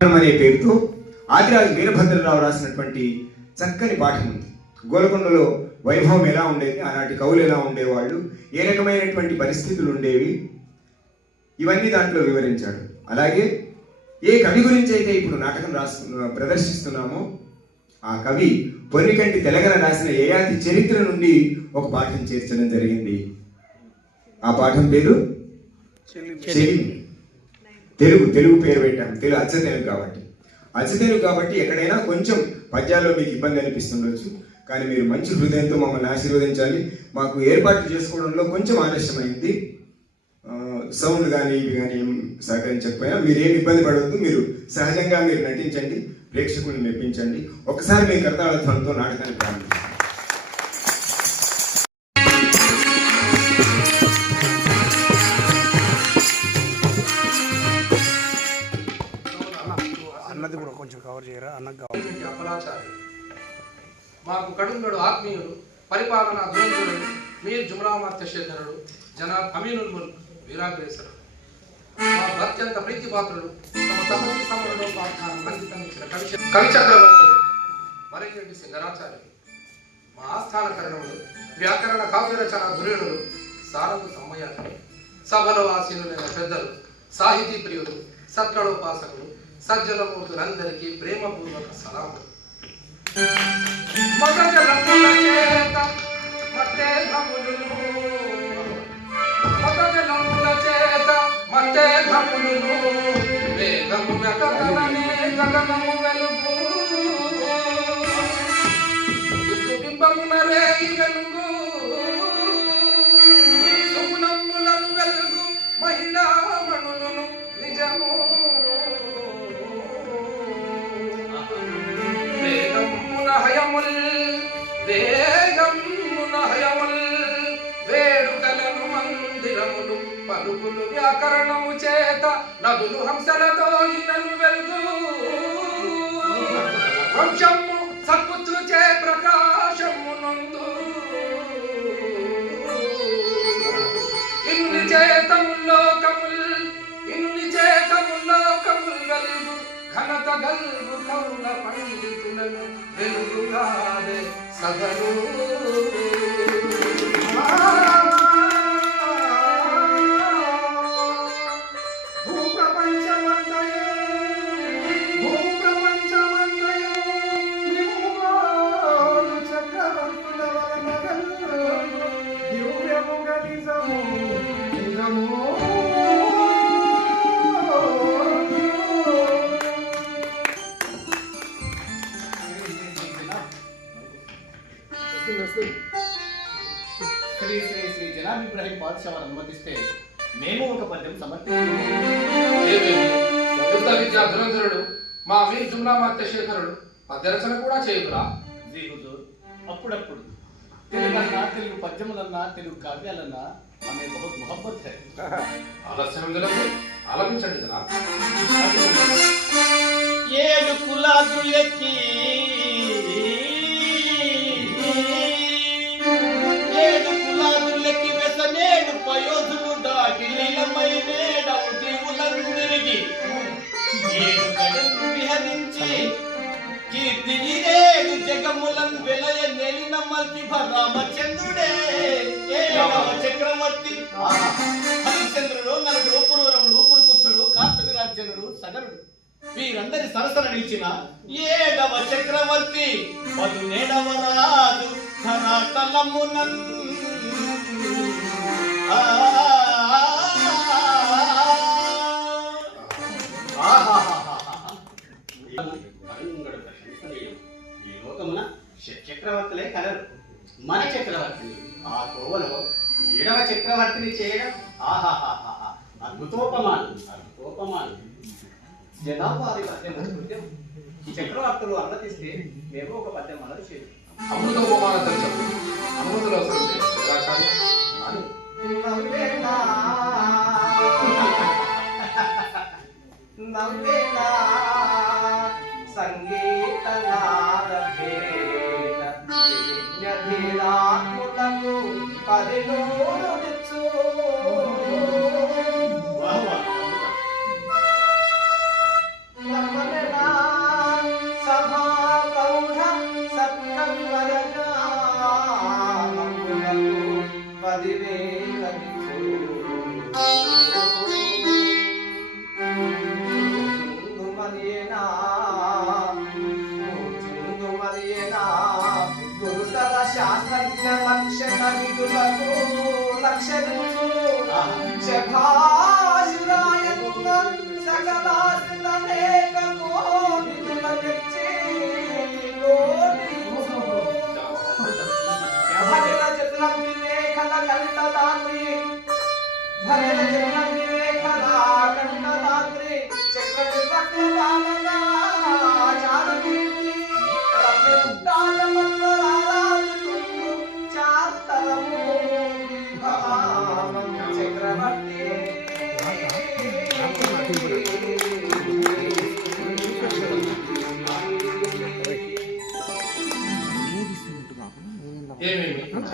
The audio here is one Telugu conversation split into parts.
అనే పేరుతో ఆదిరాజు వీరభద్రరావు రాసినటువంటి చక్కని పాఠం ఉంది. గోలకొండలో వైభవం ఎలా ఉండేది ఆనాటి కవులు ఎలా ఉండేవాళ్ళు ఏ రకమైనటువంటి పరిస్థితులు ఉండేవి ఇవన్నీ దాంట్లో వివరించాడు. అలాగే ఏ కవి గురించి అయితే ఇప్పుడు నాటకం రాసు ప్రదర్శిస్తున్నామో ఆ కవి పొన్నికంటి తెలగన రాసిన ఏయాతి చరిత్ర నుండి ఒక పాఠం చేర్చడం జరిగింది. ఆ పాఠం పేరు? చెలిమి. తెలుగు తెలుగు పేరు పెట్టాం తెలుగు అచ్చ తెలుగు కాబట్టి. అచ్చ తెలుగు కాబట్టి ఎక్కడైనా కొంచెం పద్యాల్లో మీకు ఇబ్బంది అనిపిస్తుండొచ్చు. కానీ మీరు మంచి హృదయంతో మమ్మల్ని ఆశీర్వదించాలి. మాకు ఏర్పాటు చేసుకోవడంలో కొంచెం ఆలస్యమైంది. సౌండ్ కానీ ఇవి కానీ ఏం సహకరించకపోయినా మీరు ఏమి ఇబ్బంది పడవద్దు మీరు సహజంగా మీరు నటించండి. ప్రేక్షకులను మెప్పించండి. ఒకసారి మీ కర్తాళత్వంతో నాటకాన్ని ప్రారంభించండి. కవర్ చేయరా? అన్న కావాలి మాకు కడుంగడు ఆత్మీయుడు పరిపాలన దురంధరుడు మీర్ జుమరామాత్య శేఖరుడు జన కమీనుల్ ముల్క్ వీరాగ్రేసరుడు. మాకు అత్యంత ప్రీతిపాత్రుడు తమ తపస్సు సమయంలో పాఠాన్ని కవి కవి చక్రవర్తులు వరంగెడ్డి సింగరాచార్యులు మా ఆస్థాన కరణములు వ్యాకరణ కావ్య రచన ధురేణులు సారంగు సమ్మయ్యారు సభలో ఆసీనులైన పెద్దలు సాహితీ ప్రియులు సత్కడోపాసకులు సజ్జలమూర్తులందరికీ ప్రేమపూర్వక సలాములు చేత చేత గగనము వెలుగు. విద్యుబింబమున రేయి వెలుగు. సుగుణములను వెలుగు మహిళామణులను నిజము హయముల్ వేగమున హయముల్ వేడుకలను మందిరములు పలుకులు వ్యాకరణము చేత నదులు హంసలతో ఇనను వెళ్తూ వంశం Agarun. శ్రీ శ్రీ శ్రీ జనాబ్ ఇబ్రాహిం బాద్షా వారు అనుమతిస్తే మేము ఒక పద్యం సమర్పిస్తున్నాము యుద్ధ విద్యా దురంధరుడు మా వీర్ జుమ్లామాత్య శేఖరుడు పద్య రచన కూడా చేయుదురా? జీ హుజూర్. అప్పుడప్పుడు తెలుగన్నా తెలుగు పద్యములన్నా తెలుగు కావ్యాలన్నా ఆమె బహుత్ మొహబ్బత్ హై. ఆలస్యం ఆలపించండి జనా ఏడు కులాదులకి సగరుడు. వీరందరి సరసన నిలిచిన ఏడవ చక్రవర్తి పదునేడవ రాజు ధరాతలమునన్ లోకమున చక్రవర్తులే కలరు. మన చక్రవర్తిని ఆ కోవలో ఏడవ చక్రవర్తిని చేయడం ఆహాహాహా అద్భుతోపమానం అద్భుతోపమానం. జనాభా వారి పద్యం ఒక పద్యం ఈ చక్రవర్తులు అనుమతిస్తే మేము ఒక పద్యం అమలు చేయదు అమృత ఉపమాన తెలుసు అనుమతులు అవసరం నవ్వేనా తెచ్చు శాస్త్రజ్ఞ లక్షణ విధులకు లక్షణించు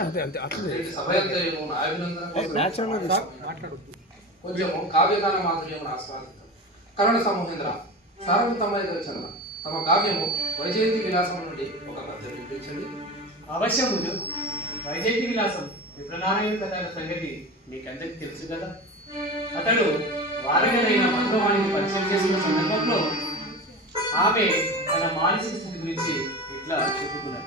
అంతే అంతే అట్లనే న్యాచురల్గా మాట్లాడొద్దు. కావ్యగాన మాధుర్యమును ఆస్వాదిద్దాం. కరుణ సమూహేంద్ర సారవంతమైన రచన తమ కావ్యము వైజయంతి విలాసం నుండి ఒక పద్యం వినిపించండి. అవశ్యములు వైజయంతి విలాసం విప్రనారాయణ కథల సంగతి మీకందరికి తెలుసు కదా? అతడు వారగలైన మంత్రవాణిని పరిచయం చేసుకున్న సందర్భంలో ఆమె తన మానసిక స్థితి గురించి ఇట్లా చెప్పుకున్నది.